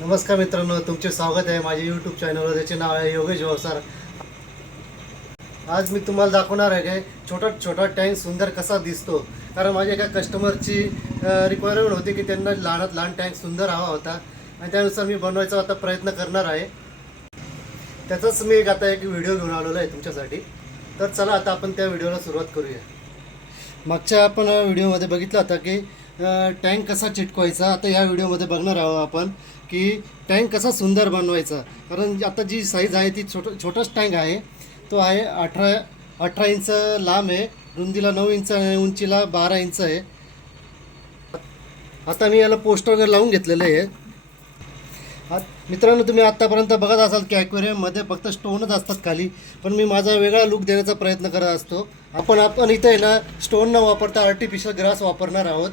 नमस्कार मित्रांनो, तुमचे स्वागत आहे माझ्या यूट्यूब चॅनलवर. त्याचे नाव आहे योगेश वसार. आज मी तुम्हाला दाखवणार आहे की छोटा छोटा टँक सुंदर कसा दिसतो. कारण माझ्या एका कस्टमरची रिक्वायरमेंट होती की त्यांना लहानात लहान टँक सुंदर हवा होता आणि त्यानुसार मी बनवायचा आता प्रयत्न करणार आहे. त्याचाच मी आता एक व्हिडिओ घेऊन आलेलो आहे तुमच्यासाठी. तर चला आता आपण त्या व्हिडिओला सुरुवात करूया. मागच्या आपण व्हिडिओमध्ये बघितलं होतं की टँक कसा चिटकवायचा. आता या व्हिडिओमध्ये बघणार आहोत आपण की टँक कसा सुंदर बनवायचा. कारण आता जी साईज आहे ती छोटाच टँक आहे. तो आहे 18 इंच लांब आहे, रुंदीला 9 इंच आहे, उंचीला 12 इंच आहे. आता मी याला पोस्टर वगैरे लावून घेतलेलं आहे. मित्रांनो, तुम्ही आत्तापर्यंत बघत असाल की ॲक्वेरियममध्ये फक्त स्टोनच असतात खाली, पण मी माझा वेगळा लुक देण्याचा प्रयत्न करत असतो. आपण इथं आहे ना स्टोन न वापरता आर्टिफिशियल ग्रास वापरणार आहोत.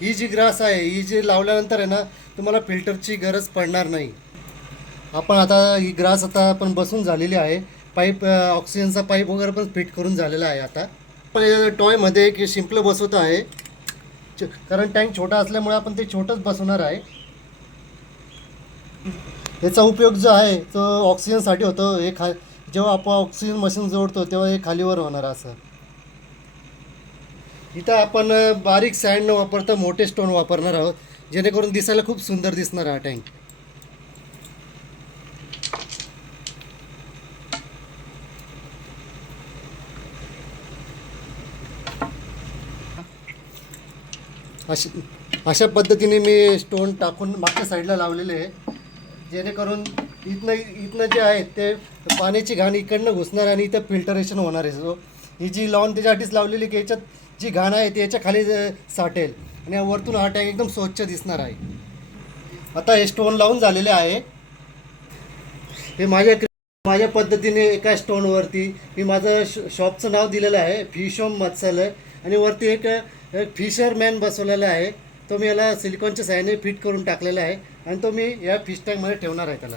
ही जी ग्रास आहे ही जी लावल्यानंतर आहे ना तुम्हाला फिल्टरची गरज पडणार नाही. आपण आता ही ग्रास आता आपण बसून झालेली आहे. पाईप ऑक्सिजनचा पाईप वगैरे पण फिट करून झालेला आहे. आता आपण टॉयमध्ये एक शिंपलं बसवत आहे, कारण टँक छोटा असल्यामुळे आपण ते छोटंच बसवणार आहे. याचा उपयोग जो आहे तो ऑक्सिजनसाठी होतो. जेव्हा आपण ऑक्सिजन मशीन जोडतो तेव्हा हे खालीवर होणार असं. इथं आपण बारीक सँड न वापरता मोठे स्टोन वापरणार आहोत, जेणेकरून दिसायला खूप सुंदर दिसणार हा टँक. अशा पद्धतीने मी स्टोन टाकून मागच्या साईडला लावलेले आहे, जेणेकरून इथनं जे आहे ते पाण्याची घाण इकडनं घुसणार आणि इथं फिल्टरेशन होणार आहे. सो ही जी लॉन त्याच्यासाठीच लावलेली की याच्यात जी घाण आहे ती याच्या खाली साठेल आणि वरतून हा टँक एकदम स्वच्छ दिसणार आहे. आता हे स्टोन लावून झालेले आहे. हे माझ्या पद्धतीने एका स्टोनवरती मी माझं शॉपचं नाव दिलेलं आहे, फिशोम मत्सलय, आणि वरती एक फिशरमॅन बसवलेला आहे. तो मी याला सिलिकॉनच्या साह्याने फिट करून टाकलेला आहे आणि तो मी या फिश टँकमध्ये ठेवणार आहे त्याला.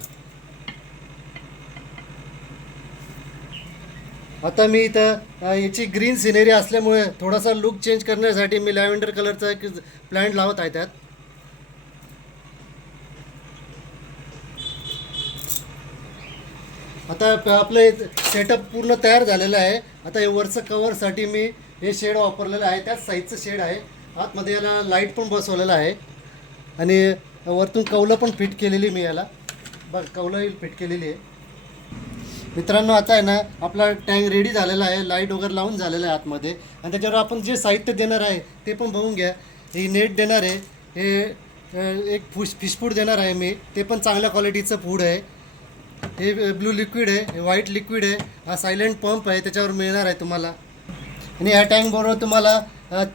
आता मी इथं याची ग्रीन सिनेरी असल्यामुळे थोडासा लुक चेंज करण्यासाठी मी लॅव्हेंडर कलरचा एक प्लांट लावत आहे त्यात. आता आपलं सेटअप पूर्ण तयार झालेलं आहे. आता हे वरचं कवरसाठी मी हे शेड वापरलेलं आहे, त्याच साईजचं शेड आहे. आतमध्ये याला लाईट पण बसवलेलं आहे आणि वरतून कौलं पण फिट केलेली मी याला. कौलं फिट केलेली आहे. मित्रांनो, आता आहे ना आपला टँक रेडी झालेला आहे, लाईट वगैरे लावून झालेलं आहे आतमध्ये. आणि त्याच्यावर आपण जे साहित्य देणार आहे ते पण बघून घ्या. ही नेट देणार आहे, हे एक फिश फूड देणार आहे मी, ते पण चांगल्या क्वालिटीचं फूड आहे. हे ब्लू लिक्विड आहे, हे व्हाईट लिक्विड आहे, हा सायलेंट पंप आहे त्याच्यावर मिळणार आहे तुम्हाला. आणि ह्या टँकबरोबर तुम्हाला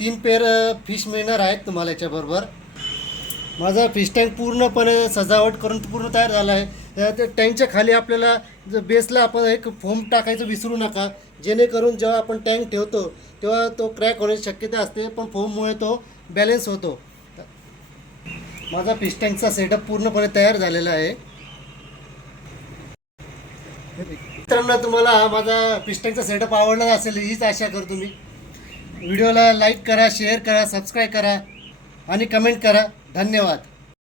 3 पेअर फिश मिळणार आहेत तुम्हाला याच्याबरोबर. माझा फिश टँक पूर्णपणे सजावट करून पूर्ण तयार झाला आहे. त्या टँकच्या खाली आपल्याला बेसला आपण एक फोम टाकायचं विसरू नका, जेणेकरून जेव्हा आपण टँक ठेवतो तेव्हा तो क्रॅक होण्याची शक्यता असते, पण फोममुळे तो बॅलेन्स होतो. माझा फिश टँकचा सेटअप पूर्णपणे तयार झालेला आहे. मित्रांनो, तुम्हाला हा माझा फिश टँकचा सेटअप आवडला असेल हीच आशा करतो मी. व्हिडिओला लाईक करा, शेअर करा, सबस्क्राईब करा आणि कमेंट करा. धन्यवाद.